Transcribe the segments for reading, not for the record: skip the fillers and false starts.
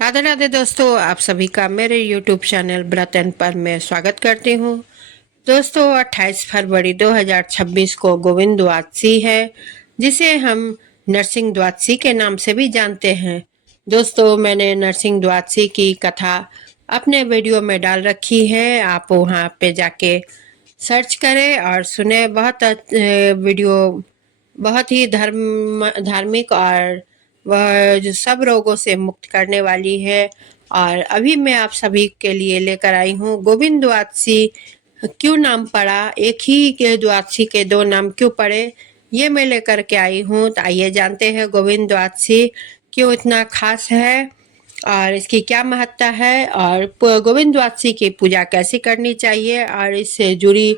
राधे राधे दोस्तों, आप सभी का मेरे YouTube चैनल व्रत एंड पर मैं स्वागत करती हूँ। दोस्तों 28 फरवरी 2026 को गोविंद द्वादशी है, जिसे हम नरसिंह द्वादशी के नाम से भी जानते हैं। दोस्तों मैंने नरसिंह द्वादशी की कथा अपने वीडियो में डाल रखी है, आप वहाँ पे जाके सर्च करें और सुने। वीडियो बहुत ही धार्मिक और वह जो सब रोगों से मुक्त करने वाली है। और अभी मैं आप सभी के लिए लेकर आई हूँ गोविंद द्वादशी क्यों नाम पड़ा, एक ही के द्वादशी के दो नाम क्यों पड़े, ये मैं लेकर के आई हूँ। तो आइए जानते हैं गोविंद द्वादशी क्यों इतना खास है और इसकी क्या महत्ता है और गोविंद द्वादशी की पूजा कैसे करनी चाहिए, और इससे जुड़ी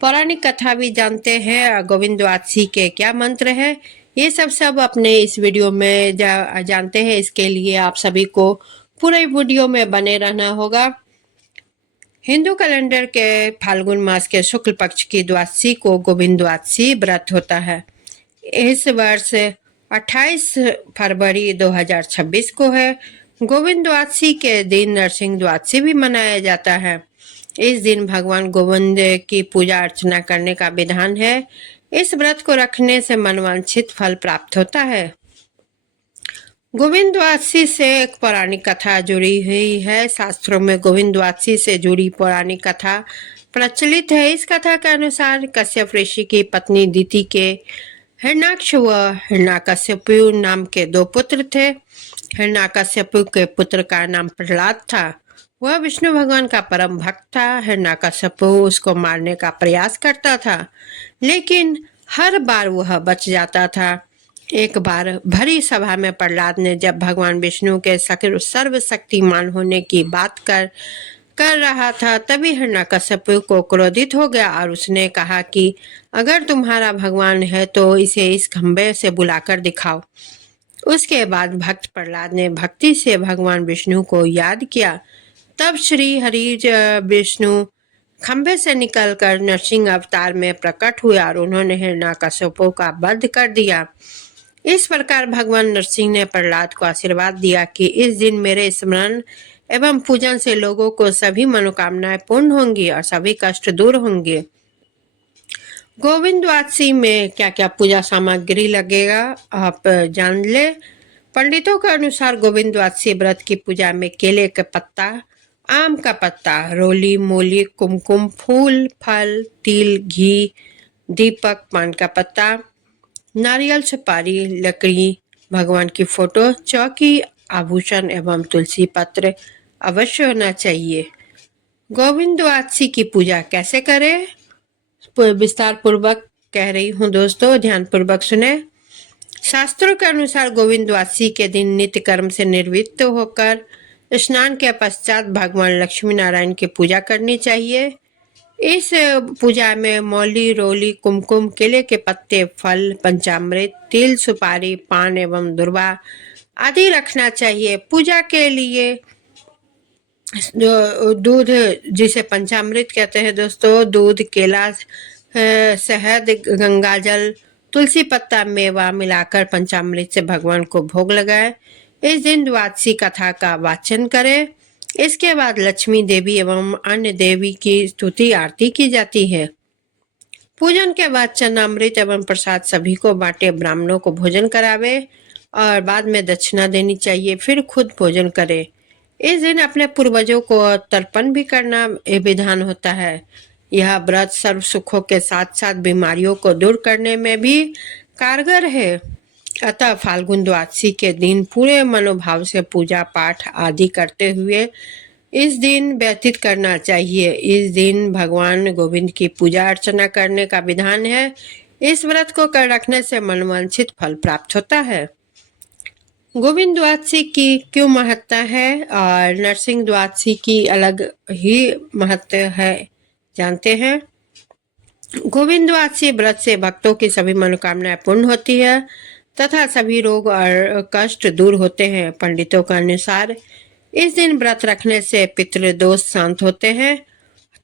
पौराणिक कथा भी जानते हैं। और गोविंद द्वादशी के क्या मंत्र है, ये सब अपने इस वीडियो में जानते हैं। इसके लिए आप सभी को पूरे वीडियो में बने रहना होगा। हिंदू कैलेंडर के फाल्गुन मास के शुक्ल पक्ष की द्वादशी को गोविंद द्वादशी व्रत होता है। इस वर्ष 28 फरवरी 2026 को है। गोविंद द्वादशी के दिन नरसिंह द्वादशी भी मनाया जाता है। इस दिन भगवान गोविंद की पूजा अर्चना करने का विधान है। इस व्रत को रखने से मनवांछित फल प्राप्त होता है। गोविंद द्वादशी से एक पौराणिक कथा जुड़ी हुई है। शास्त्रों में गोविंद द्वादशी से जुड़ी पौराणिक कथा प्रचलित है। इस कथा के अनुसार कश्यप ऋषि की पत्नी दिति के हिरण्याक्ष व हिरण्यकश्यपु नाम के दो पुत्र थे। हिरण्यकश्यपु के पुत्र का नाम प्रहलाद था। वह विष्णु भगवान का परम भक्त था। हिरण्यकश्यपु उसको मारने का प्रयास करता था, लेकिन हर बार वह बच जाता था। एक बार भरी सभा में प्रहलाद ने जब भगवान विष्णु के सर्वशक्तिमान होने की बात कर रहा था, तभी हिरण्यकश्यपु को क्रोधित हो गया और उसने कहा कि अगर तुम्हारा भगवान है तो इसे इस खंबे से बुलाकर दिखाओ। उसके बाद भक्त प्रहलाद ने भक्ति से भगवान विष्णु को याद किया। तब श्री हरि विष्णु खंबे से निकलकर नरसिंह अवतार में प्रकट हुए और उन्होंने हिरण्यकश्यपु का वध कर दिया। इस प्रकार भगवान नरसिंह ने प्रहलाद को आशीर्वाद दिया कि इस दिन मेरे स्मरण एवं पूजन से लोगों को सभी मनोकामनाएं पूर्ण होंगी और सभी कष्ट दूर होंगे। गोविंद द्वादशी में क्या क्या पूजा सामग्री लगेगा आप जान ले। पंडितों के अनुसार गोविंद द्वादशी व्रत की पूजा में केले का पत्ता, आम का पत्ता, रोली, मूली, कुमकुम, फूल, फल, तिल, घी, दीपक, पान का पत्ता, नारियल, सुपारी, लकड़ी, भगवान की फोटो, चौकी, आभूषण एवं तुलसी पत्र अवश्य होना चाहिए। गोविंद द्वादशी की पूजा कैसे करें, विस्तार पूर्वक कह रही हूँ दोस्तों, ध्यान पूर्वक सुने। शास्त्रों के अनुसार गोविंद द्वादशी के दिन नित्य कर्म से निवृत्त होकर स्नान के पश्चात भगवान लक्ष्मी नारायण की पूजा करनी चाहिए। इस पूजा में मौली, रोली, कुमकुम, केले के पत्ते, फल, पंचामृत, तिल, सुपारी, पान एवं दुर्वा आदि रखना चाहिए। पूजा के लिए दूध, जिसे पंचामृत कहते हैं दोस्तों, दूध, केला, शहद, गंगाजल, तुलसी पत्ता, मेवा मिलाकर पंचामृत से भगवान को भोग लगाए। इस दिन द्वादशी कथा का वाचन करें। इसके बाद लक्ष्मी देवी एवं अन्य देवी की स्तुति आरती की जाती है। पूजन के बाद चन्नामृत एवं प्रसाद सभी को बांटे, ब्राह्मणों को भोजन करावे और बाद में दक्षिणा देनी चाहिए, फिर खुद भोजन करे। इस दिन अपने पूर्वजों को तर्पण भी करना विधान होता है। यह व्रत सर्व सुखों के साथ साथ बीमारियों को दूर करने में भी कारगर है। अतः फाल्गुन द्वादशी के दिन पूरे मनोभाव से पूजा पाठ आदि करते हुए इस दिन व्यतीत करना चाहिए। इस दिन भगवान गोविंद की पूजा अर्चना करने का विधान है। इस व्रत को कर रखने से मनवांछित फल प्राप्त होता है। गोविंद द्वादशी की क्यों महत्ता है और नरसिंह द्वादशी की अलग ही महत्व है, जानते हैं। गोविंद द्वादशी व्रत से भक्तों की सभी मनोकामनाएं पूर्ण होती है तथा सभी रोग और कष्ट दूर होते हैं। पंडितों के अनुसार इस दिन व्रत रखने से पितृदोष शांत होते हैं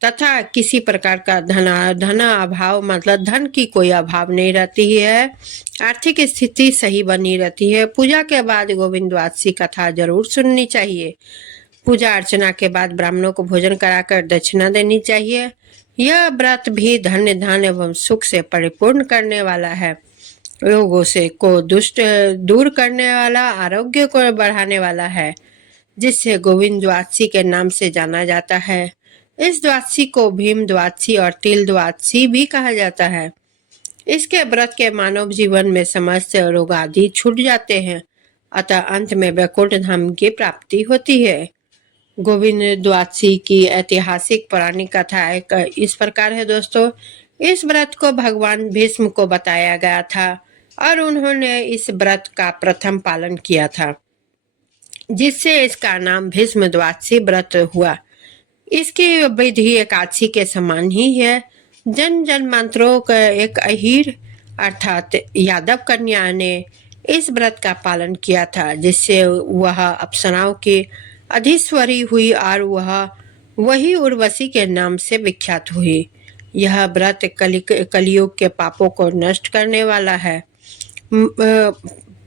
तथा किसी प्रकार का धन अभाव मतलब धन की कोई अभाव नहीं रहती है। आर्थिक स्थिति सही बनी रहती है। पूजा के बाद गोविंद द्वादशी कथा जरूर सुननी चाहिए। पूजा अर्चना के बाद ब्राह्मणों को भोजन कराकर दक्षिणा देनी चाहिए। यह व्रत भी धन्य धन एवं सुख से परिपूर्ण करने वाला है, रोगों से को दुष्ट दूर करने वाला, आरोग्य को बढ़ाने वाला है, जिसे गोविंद द्वादशी के नाम से जाना जाता है। इस द्वादशी को भीम द्वादशी और तिल द्वादशी भी कहा जाता है। इसके व्रत के मानव जीवन में समस्त रोग आदि छूट जाते हैं, अतः अंत में वैकुंठ धाम की प्राप्ति होती है। गोविंद द्वादशी की ऐतिहासिक पौराणिक कथा एक इस प्रकार है दोस्तों। इस व्रत को भगवान भीष्म को बताया गया था और उन्होंने इस व्रत का प्रथम पालन किया था, जिससे इसका नाम भीष्म द्वादशी व्रत हुआ। इसकी विधि एकादशी के समान ही है। जन जन्मांतरों का एक अहीर अर्थात यादव कन्या ने इस व्रत का पालन किया था, जिससे वह अप्सराओं की अधीश्वरी हुई और वह वही उर्वशी के नाम से विख्यात हुई। यह व्रत कलियुग के पापों को नष्ट करने वाला है।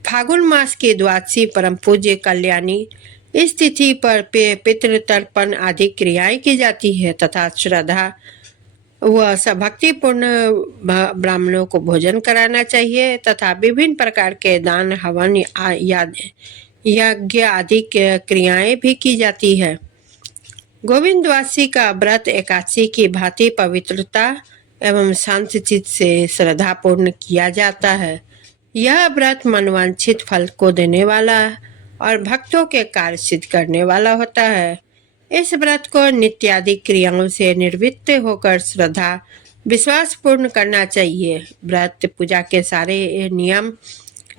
फागुन मास की द्वादशी परम पूज्य कल्याणी इस तिथि पर पितृतर्पण आदि क्रियाएं की जाती है तथा श्रद्धा व भक्तिपूर्ण ब्राह्मणों को भोजन कराना चाहिए तथा विभिन्न प्रकार के दान हवन यज्ञ आदि क्रियाएं भी की जाती है। गोविंद द्वादशी का व्रत एकादशी की भांति पवित्रता एवं शांत चित्त से श्रद्धा पूर्ण किया जाता है। यह व्रत मनवांछित फल को देने वाला और भक्तों के कार्य सिद्ध करने वाला होता है। इस व्रत को नित्यादि क्रियाओं से निर्वृत्त होकर श्रद्धा विश्वास पूर्ण करना चाहिए। व्रत पूजा के सारे नियम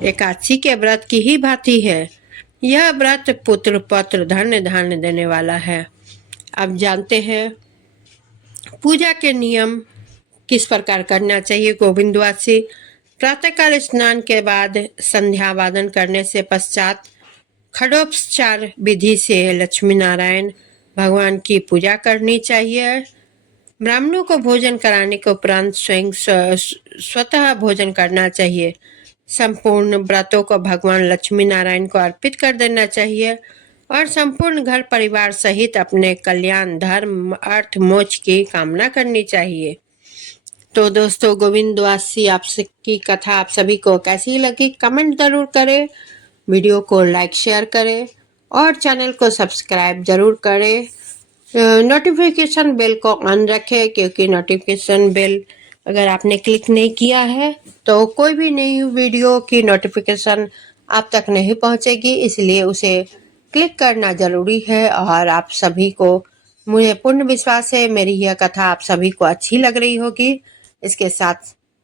एकादशी के व्रत की ही भांति है। यह व्रत पुत्र पत्र धन धान्य देने वाला है। अब जानते हैं पूजा के नियम किस प्रकार करना चाहिए। गोविंद द्वादशी प्रातःकाल स्नान के बाद संध्या वादन करने से पश्चात खडोपचार विधि से लक्ष्मी नारायण भगवान की पूजा करनी चाहिए। ब्राह्मणों को भोजन कराने के उपरांत स्वयं स्वतः भोजन करना चाहिए। संपूर्ण व्रतों को भगवान लक्ष्मी नारायण को अर्पित कर देना चाहिए और संपूर्ण घर परिवार सहित अपने कल्याण धर्म अर्थ मोक्ष की कामना करनी चाहिए। तो दोस्तों गोविंद द्वादशी की कथा आप सभी को कैसी लगी कमेंट जरूर करें, वीडियो को लाइक शेयर करें और चैनल को सब्सक्राइब जरूर करें। नोटिफिकेशन बेल को ऑन रखें, क्योंकि नोटिफिकेशन बेल अगर आपने क्लिक नहीं किया है तो कोई भी नई वीडियो की नोटिफिकेशन आप तक नहीं पहुंचेगी, इसलिए उसे क्लिक करना जरूरी है। और आप सभी को मुझे पूर्ण विश्वास है मेरी यह कथा आप सभी को अच्छी लग रही होगी। इसके साथ